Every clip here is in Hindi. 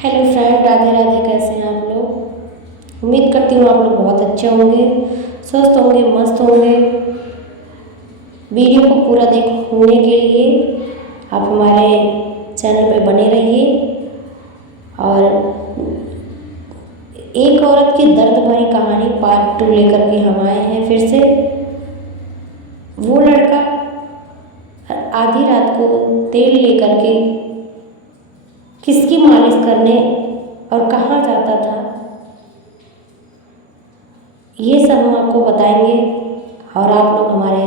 Hello friend, Radhe Radhe. कैसे हैं आप लोग? उम्मीद करती हूँ आप लोग बहुत अच्छे होंगे, स्वस्थ होंगे, मस्त होंगे। वीडियो को पूरा देखने के लिए आप हमारे चैनल पे बने रहिए। और एक औरत की दर्द भरी कहानी पार्ट 2 लेकर के हम आए हैं फिर से। वो लड़का आधी रात को तेल लेकर के किसकी मालिश करने और कहाँ जाता था, ये सब हम आपको बताएंगे। और आप लोग हमारे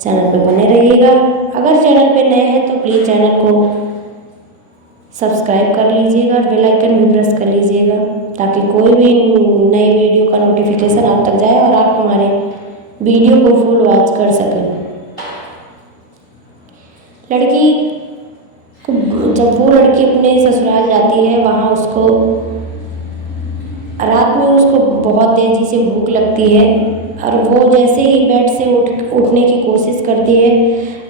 चैनल पे बने रहिएगा। अगर चैनल पे नए हैं तो प्लीज़ चैनल को सब्सक्राइब कर लीजिएगा, बेल आइकन भी प्रेस कर लीजिएगा, ताकि कोई भी नई वीडियो का नोटिफिकेशन आप तक जाए और आप हमारे वीडियो को फुल वॉच कर सकें। लड़की को जब वो लड़की अपने ससुराल जाती है, वहाँ उसको रात में उसको बहुत तेज़ी से भूख लगती है। और वो जैसे ही बेड से उठने की कोशिश करती है,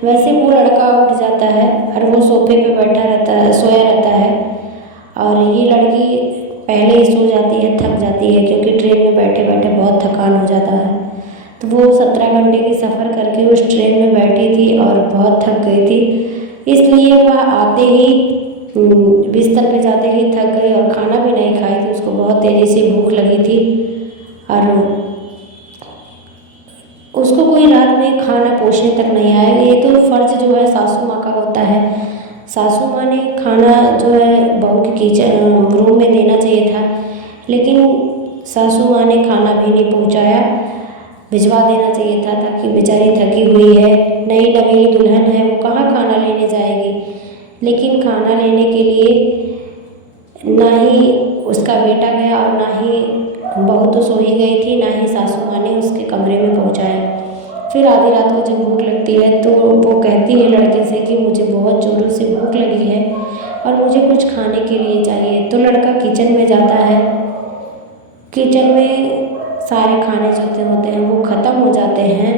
वैसे वो लड़का उठ जाता है और वो सोफे पे बैठा रहता है, सोया रहता है। और ये लड़की पहले ही सो जाती है, थक जाती है, क्योंकि ट्रेन में बैठे बैठे बहुत थकान हो जाता है। तो वो 17 घंटे की सफ़र करके उस ट्रेन में बैठी थी और बहुत थक गई थी, इसलिए वह आते ही बिस्तर पे जाते ही थक गई और खाना भी नहीं खाई थी। उसको बहुत तेज़ी से भूख लगी थी और उसको कोई रात में खाना पहुँचने तक नहीं आया। ये तो फ़र्ज़ जो है सासू माँ का होता है। सासू माँ ने खाना जो है बहू के किचन रूम में देना चाहिए था, लेकिन सासू माँ ने खाना भी नहीं पहुँचाया। भिजवा देना चाहिए था, ताकि बेचारी थकी हुई है, नई नवेली दुल्हन है, वो कहाँ खाना लेने जाएगी। लेकिन खाना लेने के लिए ना ही उसका बेटा गया और ना ही बहू तो सो ही गई थी, ना ही सासू माँ ने उसके कमरे में पहुँचाया। फिर आधी रात को जब भूख लगती है तो वो कहती है लड़के से कि मुझे बहुत ज़ोरों से भूख लगी है और मुझे कुछ खाने के लिए चाहिए। तो लड़का किचन में जाता है। किचन में सारे खाने जो होते हैं वो ख़त्म हो जाते हैं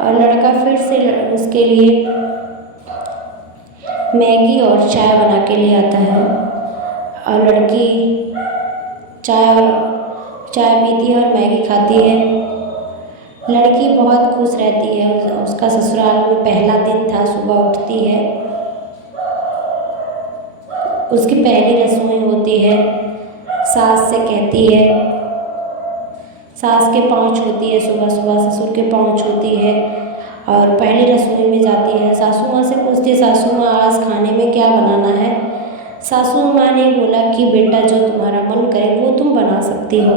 और लड़का फिर से उसके लिए मैगी और चाय बना के ले आता है। और लड़की चाय पीती है और मैगी खाती है। लड़की बहुत खुश रहती है। उसका ससुराल में पहला दिन था। सुबह उठती है, उसकी पहली रसोई होती है। सास से कहती है, सास के पाँव छूती है, सुबह सुबह ससुर के पाँव छूती है और पहली रसोई में जाती है। सासू माँ से पूछती है, सासू माँ आज खाने में क्या बनाना है? सासू माँ ने बोला कि बेटा जो तुम्हारा मन करे वो तुम बना सकती हो।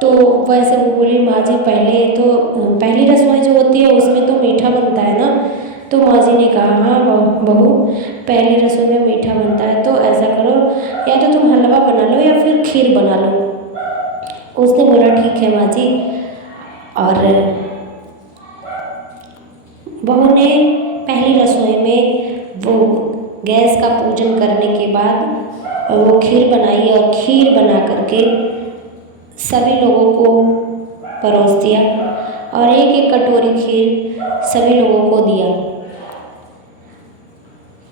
तो वैसे वो बोली, माँ जी पहली रसोई जो होती है उसमें तो मीठा बनता है ना। तो माँ जी ने कहा, हाँ बहू, पहली रसोई में मीठा बनता है, तो ऐसा करो, या तो तुम हलवा बना लो या फिर खीर बना लो। उसने बोला ठीक है माँ जी। और बहू ने पहली रसोई में वो गैस का पूजन करने के बाद वो खीर बनाई और खीर बना करके सभी लोगों को परोस दिया और एक एक कटोरी खीर सभी लोगों को दिया।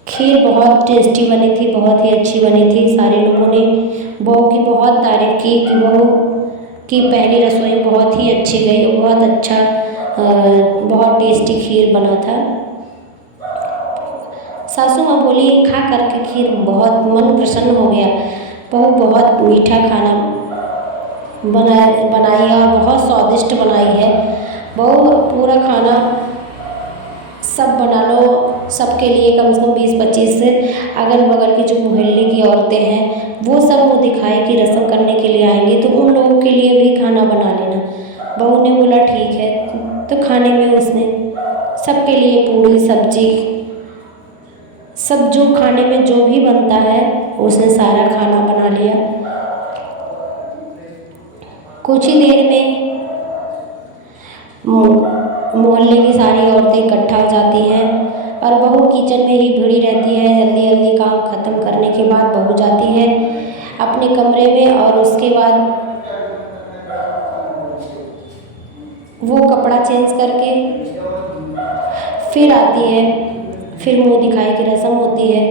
खीर बहुत टेस्टी बनी थी, बहुत ही अच्छी बनी थी। सारे लोगों ने बहू की बहुत तारीफ़ की कि बहू की पहली रसोई बहुत ही अच्छी गई, बहुत अच्छा, बहुत टेस्टी खीर बना था। सासू माँ बोली, खा करके खीर बहुत मन प्रसन्न हो गया। बहू बहुत मीठा खाना बनाई है और बहुत स्वादिष्ट बनाई है। बहू पूरा खाना सब बना लो, सबके लिए कम से कम 20-25 से अगल बगल की जो मोहल्ले की औरतें हैं वो सब मुँह दिखाए कि रसम करने के लिए आएंगे, तो उन लोगों के लिए भी खाना बना लेना। बहू ने बोला ठीक है। तो खाने में उसने सबके लिए पूरी सब्जी सब जो खाने में जो भी बनता है उसने सारा खाना बना लिया। कुछ ही देर में मोहल्ले की सारी औरतें इकट्ठा हो जाती हैं और बहू किचन में ही भिड़ी रहती है। जल्दी जल्दी काम ख़त्म करने के बाद बहू जाती है अपने कमरे में और उसके बाद वो कपड़ा चेंज करके फिर आती है। फिर मुँह दिखाई की रस्म होती है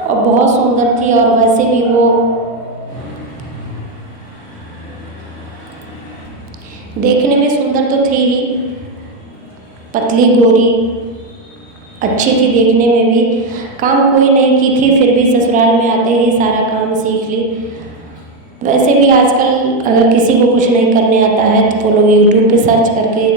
और बहुत सुंदर थी। और वैसे भी वो देखने में सुंदर तो थी ही, पतली गोरी अच्छी थी देखने में भी। काम कोई नहीं की थी, फिर भी ससुराल में आते ही सारा काम सीख ली। वैसे भी आजकल अगर किसी को कुछ नहीं करने आता है तो वो लोग यूट्यूब पे सर्च करके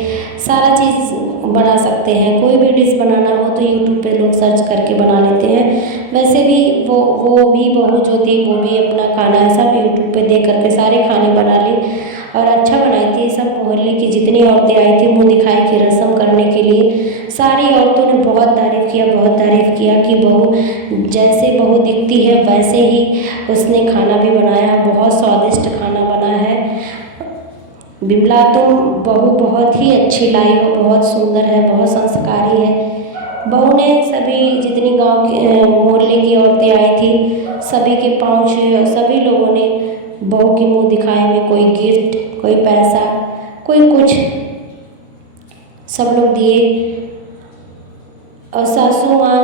सारा चीज़ बना सकते हैं। कोई भी डिश बनाना हो तो यूट्यूब पे लोग सर्च करके बना लेते हैं। वैसे भी वो भी बहू जो थी वो भी अपना खाना सब यूट्यूब पे देख करके सारे खाने बना ली और अच्छा बनाई थी। सब मोहल्ले की जितनी औरतें आई थी मुँह दिखाई की रस्म करने के लिए, सारी औरतों ने बहुत तारीफ़ किया, बहुत तारीफ़ किया कि बहू जैसे बहू दिखती है वैसे ही उसने खाना भी बनाया, बहुत स्वादिष्ट खाना बना है। बिमला तुम बहू बहुत ही अच्छी लाई हो, बहुत सुंदर है, बहुत संस्कारी है। बहू ने सभी जितनी गांव के मोहल्ले की औरतें आई थी सभी के पाँव छुए और सभी लोगों ने बहू के मुँह दिखाए में कोई गिफ्ट, कोई पैसा, कोई कुछ, सब लोग दिए। और सासू माँ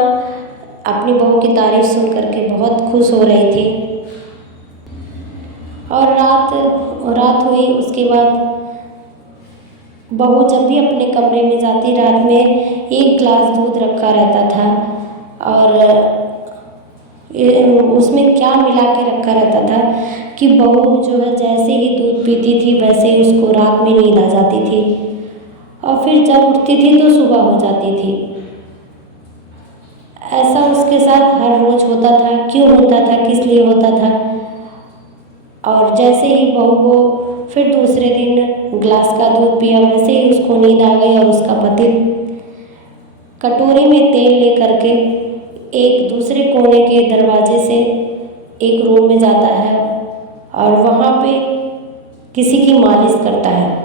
अपनी बहू की तारीफ सुन करके बहुत खुश हो रही थी। और रात हुई, उसके बाद बहू जब भी अपने कमरे में जाती रात में 1 गिलास दूध रखा रहता था और उसमें क्या मिला के रखा रहता था कि बहू जो है जैसे ही दूध पीती थी वैसे ही उसको रात में नींद आ जाती थी और फिर जब उठती थी तो सुबह हो जाती थी। ऐसा उसके साथ हर रोज होता था। क्यों होता था, किस लिए होता था? और जैसे ही बहू को फिर दूसरे दिन गिलास का दूध पिया वैसे ही उसको नींद आ गई और उसका पति कटोरी में तेल लेकर के एक दूसरे कोने के दरवाजे से एक रूम में जाता है और वहाँ पे किसी की मालिश करता है।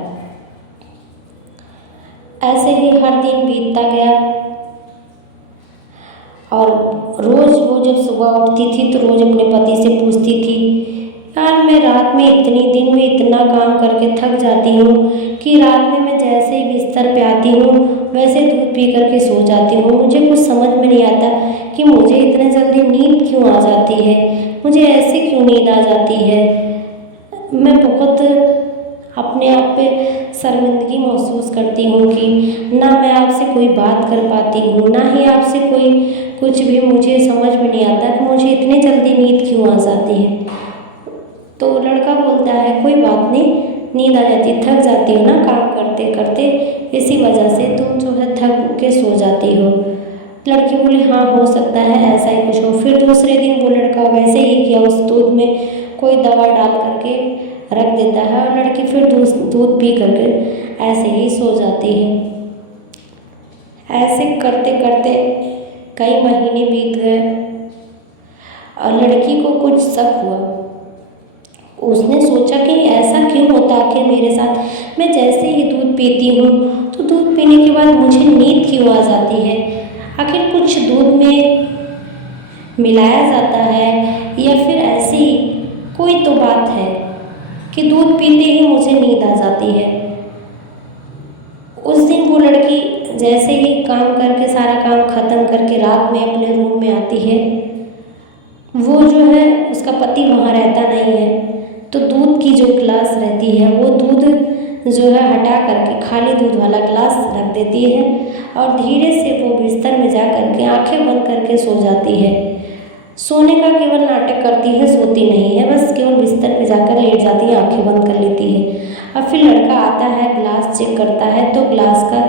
ऐसे ही हर दिन बीतता गया और रोज़ वो जब सुबह उठती थी तो रोज़ अपने पति से पूछती थी, यार मैं रात में इतनी दिन में इतना काम करके थक जाती हूँ कि रात में मैं जैसे ही बिस्तर पे आती हूँ वैसे दूध पी करके सो जाती हूँ। मुझे कुछ समझ में नहीं आता कि मुझे इतने जल्दी नींद क्यों आ जाती है, मुझे ऐसे क्यों नींद आ जाती है। मैं बहुत अपने आप पे शर्मिंदगी महसूस करती हूँ कि ना मैं आपसे कोई बात कर पाती हूँ, ना ही आपसे कोई कुछ भी मुझे समझ में नहीं आता कि मुझे इतनी जल्दी नींद क्यों आ जाती है। तो लड़का बोलता है कोई बात नहीं, नींद आ जाती, थक जाती हो ना काम करते करते, इसी वजह से तुम जो है थक के सो जाती हो। लड़की बोली हाँ हो सकता है ऐसा ही कुछ हो। फिर दूसरे दिन वो लड़का वैसे ही किया, उस दूध में कोई दवा डाल करके रख देता है और लड़की फिर दूध पी करके ऐसे ही सो जाती है। ऐसे करते करते कई महीने बीत गए और लड़की को कुछ शक हुआ। उसने सोचा कि ऐसा क्यों होता आखिर मेरे साथ, मैं जैसे ही दूध पीती हूँ तो दूध पीने के बाद मुझे नींद क्यों आ जाती है। आखिर कुछ दूध में मिलाया जाता है या फिर ऐसी कोई तो बात है कि दूध पीते ही मुझे नींद आ जाती है। उस दिन वो लड़की जैसे ही काम करके सारा काम ख़त्म करके रात में अपने रूम में आती है, वो जो है उसका पति वहाँ रहता नहीं है तो दूध की जो गिलास रहती है वो दूध जो है हटा करके खाली दूध वाला गिलास रख देती है और धीरे से वो बिस्तर में जा करके आंखें बंद करके सो जाती है। सोने का केवल नाटक करती है, सोती नहीं है, बस केवल बिस्तर पे जाकर लेट जाती है, आंखें बंद कर लेती है। और फिर लड़का आता है, गिलास चेक करता है तो गिलास का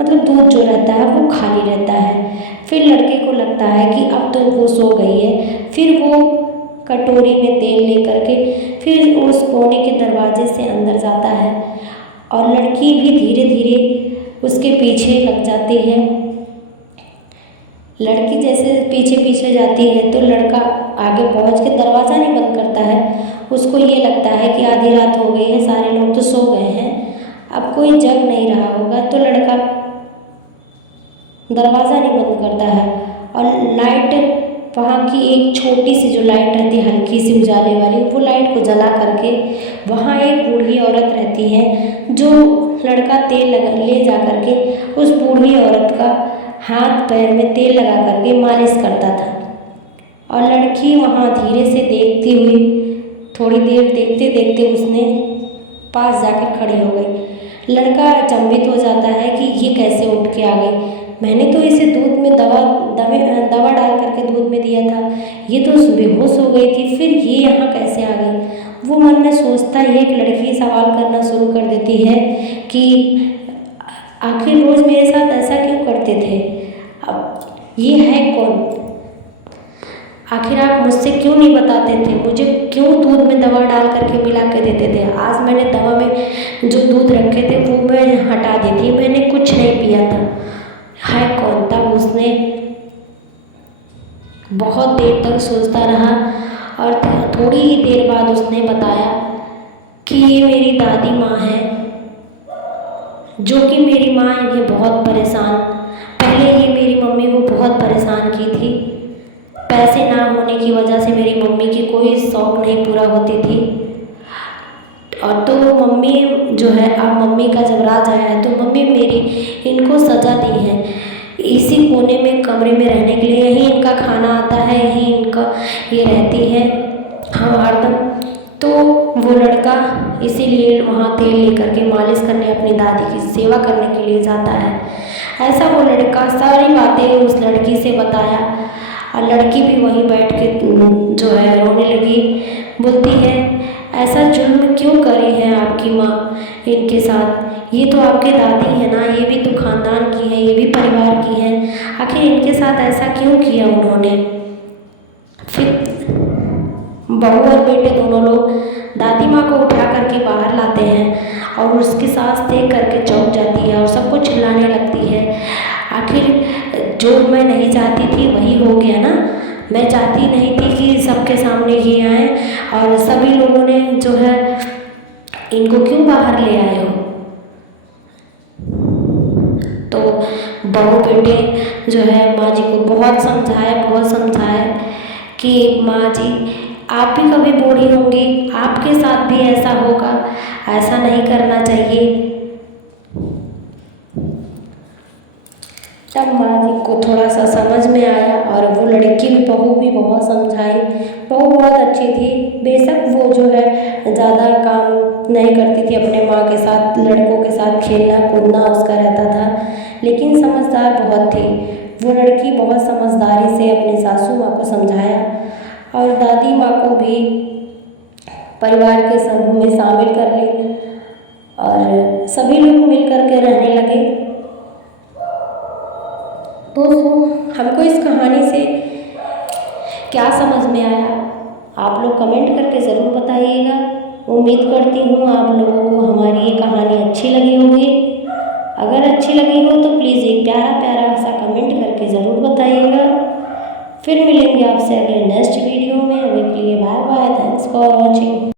मतलब दूध जो रहता है वो खाली रहता है। फिर लड़के को लगता है कि अब तो वो सो गई है। फिर वो कटोरी में तेल लेकर के फिर उस कोने के दरवाजे से अंदर जाता है और लड़की भी धीरे धीरे उसके पीछे लग जाती है। लड़की जैसे पीछे पीछे जाती है तो लड़का आगे पहुंच के दरवाज़ा नहीं बंद करता है। उसको ये लगता है कि आधी रात हो गई है, सारे लोग तो सो गए हैं, अब कोई जग नहीं रहा होगा, तो लड़का दरवाज़ा नहीं बंद करता है और लाइट वहाँ की एक छोटी सी जो लाइट रहती है हल्की सी उजाले वाली, वो लाइट को जला करके वहाँ एक बूढ़ी औरत रहती है जो लड़का तेल ले जा करके उस बूढ़ी औरत का हाथ पैर में तेल लगा करके मालिश करता था। और लड़की वहाँ धीरे से देखती हुई, थोड़ी देर देखते देखते उसने पास जाकर खड़ी हो गई। लड़का अचंभित हो जाता है कि ये कैसे उठ के आ गई, मैंने तो इसे दूध में दवा डाल करके दूध में दिया था, ये तो बेहोश हो गई थी, फिर ये यहाँ कैसे आ गई। वो मन में सोचता ही एक लड़की सवाल करना शुरू कर देती है कि आखिर रोज़ मेरे साथ ऐसा क्यों करते थे, अब ये है कौन, आखिर आप मुझसे क्यों नहीं बताते थे, मुझे क्यों दूध में दवा डाल करके मिला के देते थे। आज मैंने दवा में जो दूध रखे थे वो मैं हटा दी थी, मैंने कुछ नहीं पिया था, है कौन। तब उसने बहुत देर तक सोचता रहा और थोड़ी ही देर बाद उसने बताया कि ये मेरी दादी माँ है, जो कि मेरी माँ इन्हें बहुत परेशान, पहले ये मेरी मम्मी को बहुत परेशान की थी। पैसे ना होने की वजह से मेरी मम्मी की कोई शौक़ नहीं पूरा होती थी। और तो मम्मी जो है, अब मम्मी का जब राज आया है तो मम्मी मेरी इनको सज़ा दी है, इसी कोने में कमरे में रहने के लिए, यहीं इनका खाना आता है, यहीं इनका ये रहती है हम हरदम। तो वो लड़का इसीलिए वहाँ तेल लेकर के मालिश करने अपनी दादी की सेवा करने के लिए जाता है। ऐसा वो लड़का सारी बातें उस लड़की से बताया और लड़की भी वहीं बैठ के जो है रोने लगी, बोलती है ऐसा जुल्म क्यों करी है आपकी माँ इनके साथ, ये तो आपके दादी है ना, ये भी तो खानदान की है, ये भी परिवार की है, आखिर इनके साथ ऐसा क्यों किया उन्होंने। फिर बहू और बेटे दोनों लोग दादी माँ को उठा करके बाहर लाते हैं और उसकी सास देख करके चौंक जाती है और सबको चिल्लाने लगती है, आखिर जो मैं नहीं चाहती थी वही हो गया ना, मैं चाहती नहीं थी कि सबके सामने ये आए और सभी लोगों ने जो है इनको क्यों बाहर ले आए हो। तो बहू बेटे जो है माँ जी को बहुत समझाए कि माँ जी आप भी कभी बूढ़ी होंगी, आपके साथ भी ऐसा होगा, ऐसा नहीं करना चाहिए। तब माँ जी को थोड़ा सा समझ में आया और वो लड़की भी, बहू भी बहुत समझाई। बहू बहुत अच्छी थी, बेशक वो जो है ज़्यादा काम नहीं करती थी, अपने माँ के साथ लड़कों के साथ खेलना कूदना उसका रहता था, लेकिन समझदार बहुत थी। वो लड़की बहुत समझदारी से अपनी सासू माँ को समझाया और दादी माँ को भी परिवार के समूह में शामिल कर ली और सभी लोग मिल कर के रहने लगे। दोस्तों, हमको इस कहानी से क्या समझ में आया, आप लोग कमेंट करके ज़रूर बताइएगा। उम्मीद करती हूँ आप लोगों को हमारी ये कहानी अच्छी लगी होगी। अगर अच्छी लगी हो तो प्लीज़ एक प्यारा प्यारा सा कमेंट करके ज़रूर बताइएगा। फिर मिलेंगे आपसे अगले नेक्स्ट वीडियो में। अभी के लिए bye bye, thanks for watching.